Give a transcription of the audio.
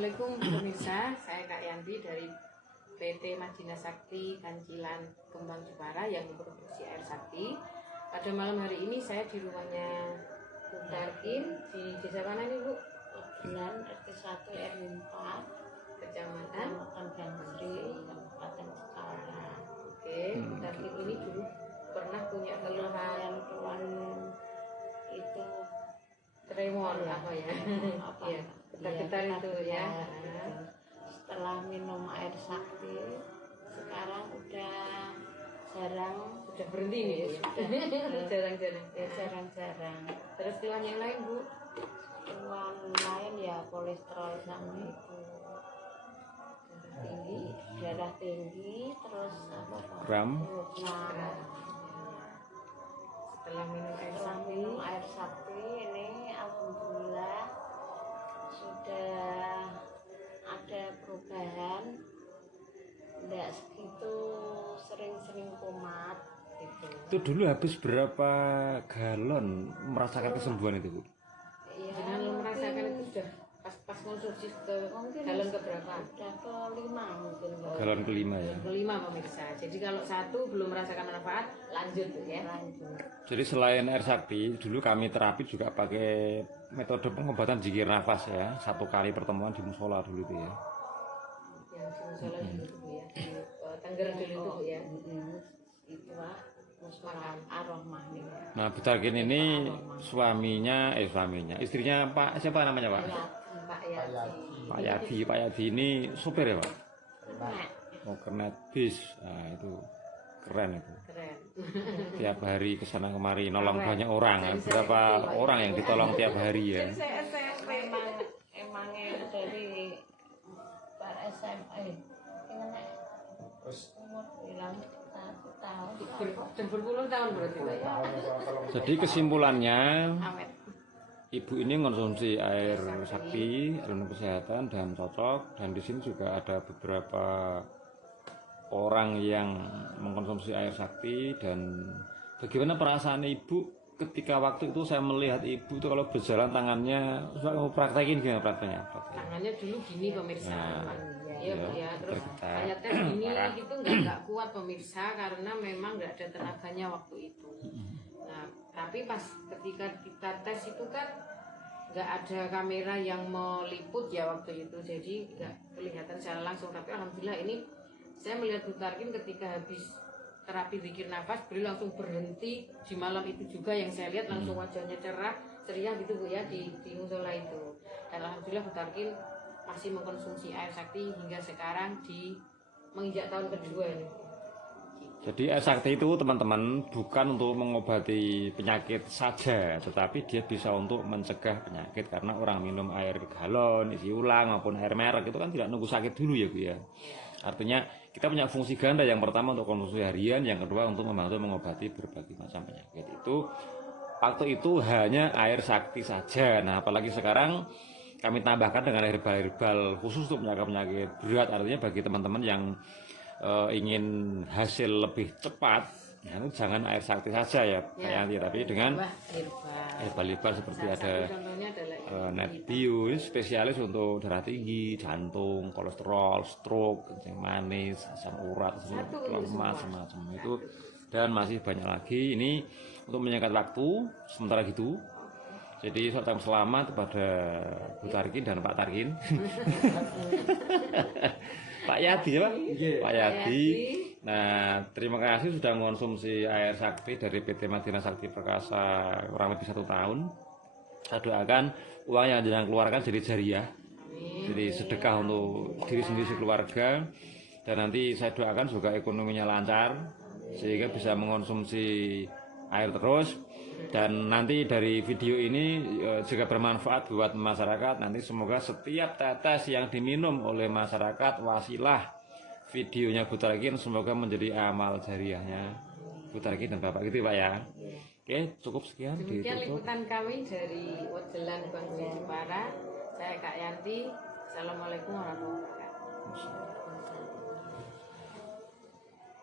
Assalamualaikum pemirsa, saya Kak Yanti dari PT Madinah Sakti Kancilan Kembang Jepara yang memproduksi air sakti. Pada malam hari ini saya di rumahnya Bu Tarkin di desa mana nih Bu? Dengan RT1 RW 4 Kecamatan Gansri, Kabupaten Cikarang. Oke, Bu Tarkin ini dulu pernah punya keluhan itu tremor apa ya? apa Iya, getar-getar itu ya. Setelah minum air sakti sekarang udah jarang, Sudah berhenti nih ya? sudah Jarang-jarang. ya, jarang-jarang. Terus keluhan yang lain Bu? Keluhan lain ya kolesterol sama itu darah tinggi, terus apa Kram. Nah, Setelah minum air setelah sakti, minum air sakti ini alhamdulillah sudah ada perubahan, tidak segitu sering-sering kumat gitu. Itu dulu habis berapa galon merasakan kesembuhan itu, Bu? Ya, jangan lo merasakan itu sudah pas konsumsi ke mungkin galon keberapa? udah kelima mungkin. Galon kelima ya. Kelima pemirsa. Jadi kalau satu belum merasakan manfaat, lanjut ya. Lanjut. Jadi selain air sakti, dulu kami terapi juga pakai metode pengobatan zikir nafas ya. 1 kali pertemuan di musola dulu itu ya. Yang di musola dulu tuh Bu ya. Di Tengger dulu tuh Bu ya. Itu Musmaram Ar-Rahmah nih. Nah, Bu Tarkin ini istrinya Pak, siapa namanya Pak? Pak Yati. Pak Yadi ini supir ya Pak? Nah, Mau kernet bis, nah itu keren itu. Keren. Tiap hari kesana kemari nolong banyak orang, berapa orang yang ditolong tiap hari ya. emangnya dari para SMA gimana? Umur bilang 1 tahun. Berpuluh tahun berarti Pak ya. Jadi kesimpulannya, Awet. Ibu ini mengkonsumsi air sakti, ilmu kesehatan dan cocok. Dan di sini juga ada beberapa orang yang mengkonsumsi air sakti. Dan bagaimana perasaan Ibu ketika waktu itu saya melihat Ibu itu kalau berjalan tangannya, coba kamu praktekin gimana prakteknya? Tangannya dulu gini pemirsa. Nah, Iya Bu ya. Terus tergetar. saya tes gini gitu nggak kuat pemirsa karena memang nggak ada tenaganya waktu itu. Nah, tapi pas ketika kita tes itu kan nggak ada kamera yang meliput ya waktu itu, jadi nggak kelihatan secara langsung. Tapi alhamdulillah ini saya melihat Bu Tarkin ketika habis terapi zikir nafas, beliau langsung berhenti di malam itu juga yang saya lihat langsung wajahnya cerah, ceria gitu Bu ya di musola itu. Dan alhamdulillah Bu Tarkin masih mengkonsumsi air sakti hingga sekarang di menginjak tahun kedua ini. Jadi air sakti itu teman-teman bukan untuk mengobati penyakit saja, tetapi dia bisa untuk mencegah penyakit karena orang minum air galon, isi ulang maupun air merek itu kan tidak nunggu sakit dulu ya Bu ya. Artinya kita punya fungsi ganda, yang pertama untuk konsumsi harian, yang kedua untuk membantu mengobati berbagai macam penyakit. Itu waktu itu hanya air sakti saja. Nah apalagi sekarang kami tambahkan dengan herbal-herbal khusus untuk penyakit berat. Artinya bagi teman-teman yang ingin hasil lebih cepat, ya, jangan air sakti saja ya Pak Yanti, tapi dengan herbal-herbal seperti ada Netbio, ini spesialis untuk darah tinggi, jantung, kolesterol, stroke, kencing manis, asam urat, lemas, semacam itu, dan masih banyak lagi. Ini untuk menyingkat waktu sementara gitu. Jadi selamat kepada Bu Tarkin dan Pak Tarkin. Pak Yadi ya Pak? Pak Yadi. Nah, terima kasih sudah mengkonsumsi air sakti dari PT Madinah Sakti Perkasa kurang lebih 1 tahun. Saya doakan uang yang jangan keluarkan jadi jariah, jadi sedekah untuk diri sendiri, keluarga. Dan nanti saya doakan juga ekonominya lancar sehingga bisa mengkonsumsi air terus. Dan nanti dari video ini juga bermanfaat buat masyarakat. Nanti semoga setiap tetes yang diminum oleh masyarakat wasilah videonya Bu Tarkin semoga menjadi amal jariahnya Bu Tarkin dan Bapak gitu Pak ya. Oke, cukup sekian. Demikian liputan kami dari Wajelan Bangsi Jepara. Saya Kak Yanti. Assalamualaikum warahmatullahi wabarakatuh.